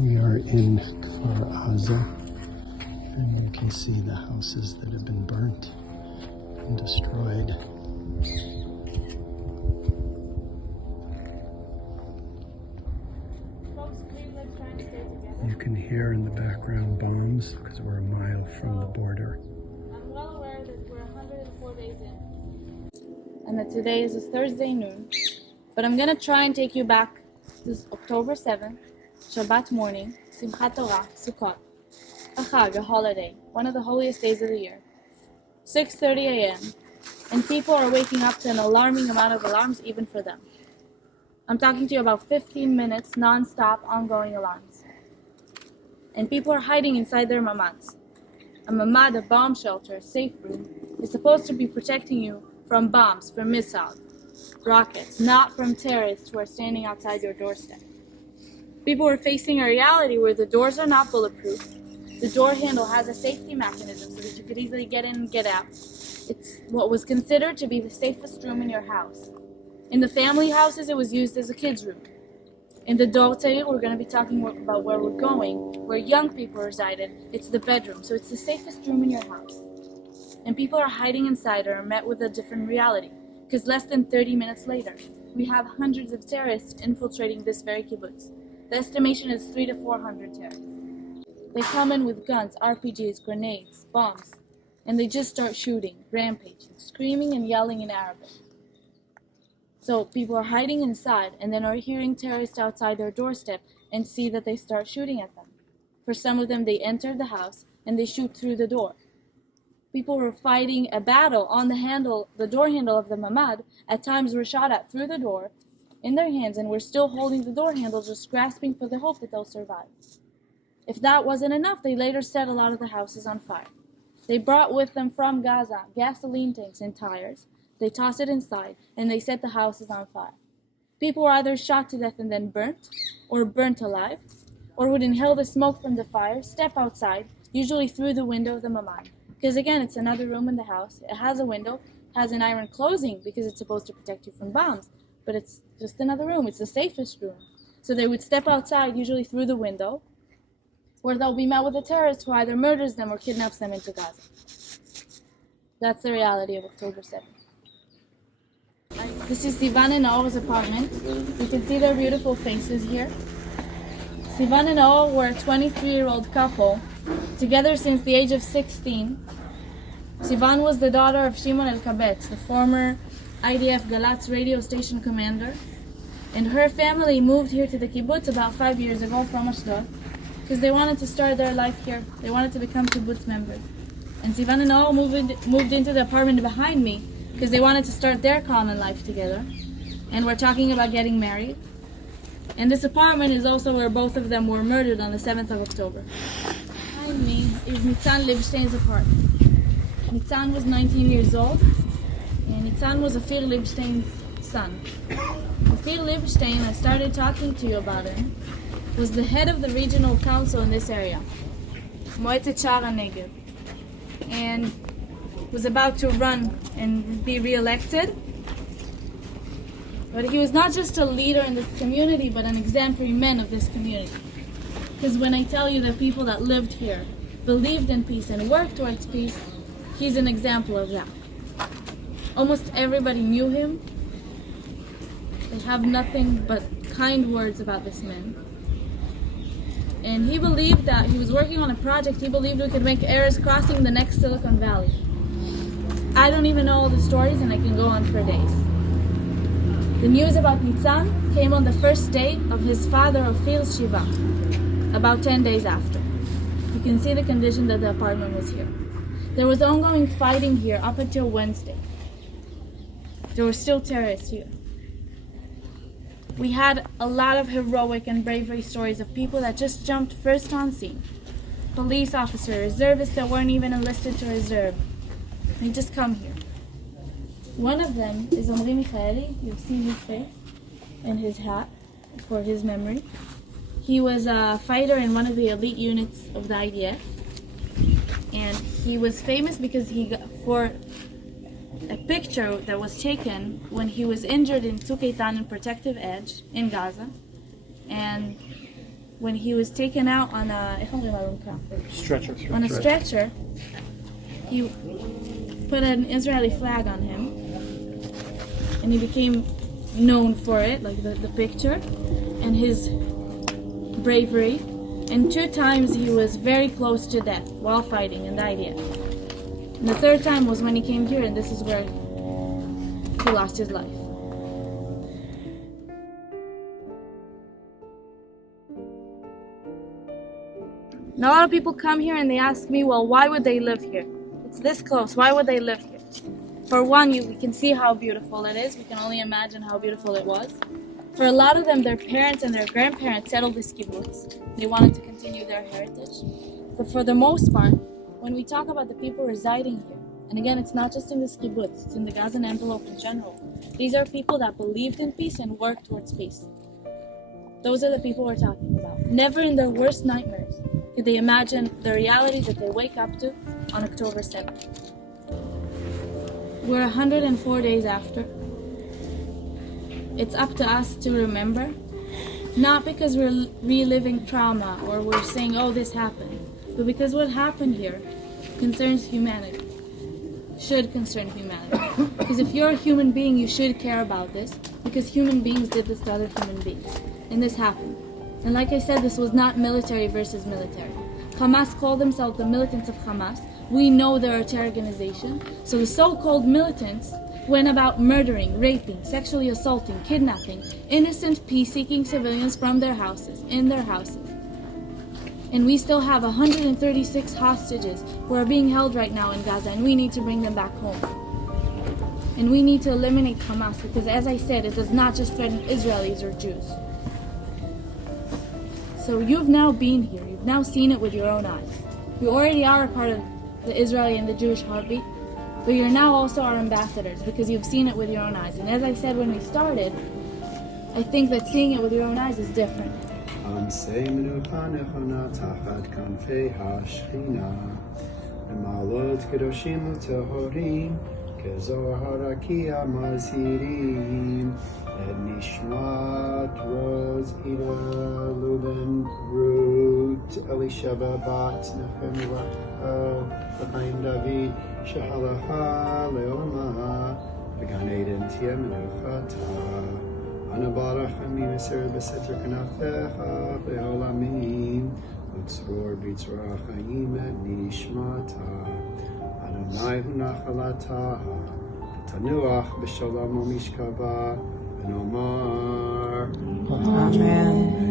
We are in Kfar Aza, and you can see the houses that have been burnt and destroyed. You can hear in the background bombs because we're a mile from the border. I'm well aware that we're 104 days in, and that today is a Thursday noon, but I'm gonna try and take you back to October 7th, Shabbat morning, Simchat Torah, Sukkot, a Chag, a holiday, one of the holiest days of the year. 6:30 a.m., and people are waking up to an alarming amount of alarms even for them. I'm talking to you about 15 minutes non-stop ongoing alarms. And people are hiding inside their mamads. A mamad, a bomb shelter, a safe room, is supposed to be protecting you from bombs, from missiles, rockets, not from terrorists who are standing outside your doorstep. People are facing a reality where the doors are not bulletproof. The door handle has a safety mechanism so that you could easily get in and get out. It's what was considered to be the safest room in your house. In the family houses, it was used as a kid's room. In the Dor Tza'ir, we're going to be talking about where we're going, where young people resided. It's the bedroom, so it's the safest room in your house. And people are hiding inside or are met with a different reality, because less than 30 minutes later, we have hundreds of terrorists infiltrating this very kibbutz. The estimation is 300 to 400 terrorists. They come in with guns, RPGs, grenades, bombs, and they just start shooting, rampaging, screaming and yelling in Arabic. So people are hiding inside and then are hearing terrorists outside their doorstep and see that they start shooting at them. For some of them, they enter the house and they shoot through the door. People were fighting a battle on the door handle of the mamad. At times were shot at through the door in their hands and were still holding the door handle, just grasping for the hope that they'll survive. If that wasn't enough, they later set a lot of the houses on fire. They brought with them from Gaza gasoline tanks and tires. They tossed it inside, and they set the houses on fire. People were either shot to death and then burnt, or burnt alive, or would inhale the smoke from the fire, step outside, usually through the window of the mamad. Because again, it's another room in the house. It has a window, has an iron closing because it's supposed to protect you from bombs. But it's just another room. It's the safest room. So they would step outside, usually through the window, where they'll be met with a terrorist who either murders them or kidnaps them into Gaza. That's the reality of October 7th. This is Sivan and Naor's apartment. You can see their beautiful faces here. Sivan and Naor were a 23-year-old couple, together since the age of 16. Sivan was the daughter of Shimon El-Kabetz, the former IDF Galatz radio station commander. And her family moved here to the kibbutz about 5 years ago from Ashdod, because they wanted to start their life here. They wanted to become kibbutz members. And Sivan and Naor moved into the apartment behind me, because they wanted to start their common life together. And we're talking about getting married. And this apartment is also where both of them were murdered on the 7th of October. Behind me is Nitzan Libstein's apartment. Nitzan was 19 years old, and Nitzan was Ophir Libstein's son. Ophir Libstein, I started talking to you about him, was the head of the regional council in this area, Moetzet Sha'ar HaNegev, and was about to run and be re-elected. But he was not just a leader in this community, but an exemplary man of this community. Because when I tell you that people that lived here believed in peace and worked towards peace, he's an example of that. Almost everybody knew him. They have nothing but kind words about this man. And he believed that he was working on a project. He believed we could make Eretz crossing the next Silicon Valley. I don't even know all the stories, and I can go on for days. The news about Nitzan came on the first day of his father Ophir's Shiva, about 10 days after. You can see the condition that the apartment was here. There was ongoing fighting here up until Wednesday. There were still terrorists here. We had a lot of heroic and bravery stories of people that just jumped first on scene. Police officers, reservists that weren't even enlisted to reserve. They just come here. One of them is Omri Michaeli. You've seen his face and his hat for his memory. He was a fighter in one of the elite units of the IDF. And he was famous because for a picture that was taken when he was injured in Tzuk Eitan in Protective Edge in Gaza. And when he was taken out on a Stretcher. stretcher, he put an Israeli flag on him, and he became known for it, like the picture, and his bravery. And 2 times he was very close to death while fighting and died here. And the 3rd time was when he came here, and this is where he lost his life. And a lot of people come here and they ask me, well, why would they live here? It's this close, why would they live here? For one, we can see how beautiful it is. We can only imagine how beautiful it was. For a lot of them, their parents and their grandparents settled this kibbutz. They wanted to continue their heritage. But for the most part, when we talk about the people residing here, and again, it's not just in this kibbutz, it's in the Gazan envelope in general. These are people that believed in peace and worked towards peace. Those are the people we're talking about. Never in their worst nightmares could they imagine the reality that they wake up to on October 7th. We're 104 days after. It's up to us to remember, not because we're reliving trauma or we're saying, oh, this happened, but because what happened here concerns humanity, should concern humanity. Because if you're a human being, you should care about this, because human beings did this to other human beings, and this happened. And like I said, this was not military versus military. Hamas called themselves the militants of Hamas. We know they're a terror organization, so the so-called militants went about murdering, raping, sexually assaulting, kidnapping innocent, peace-seeking civilians from their houses, in their houses. And we still have 136 hostages who are being held right now in Gaza, and we need to bring them back home. And we need to eliminate Hamas, because as I said, it does not just threaten Israelis or Jews. So you've now been here, you've now seen it with your own eyes. You already are a part of the Israeli and the Jewish heartbeat, but you're now also our ambassadors because you've seen it with your own eyes. And as I said when we started, I think that seeing it with your own eyes is different. נשמת רוז אילה לובן רות אלישבע בת נחמיה לחיים דוד שהלכה לעולמה בגן עדן תהיה מנוחתה אנא ברוך ממסר בסתר כנפיך לעולמים וצרור בצרור החיים את נשמתה אדוני הוא נחלתה תנוח בשלום ומשכבה ונאמר אמן.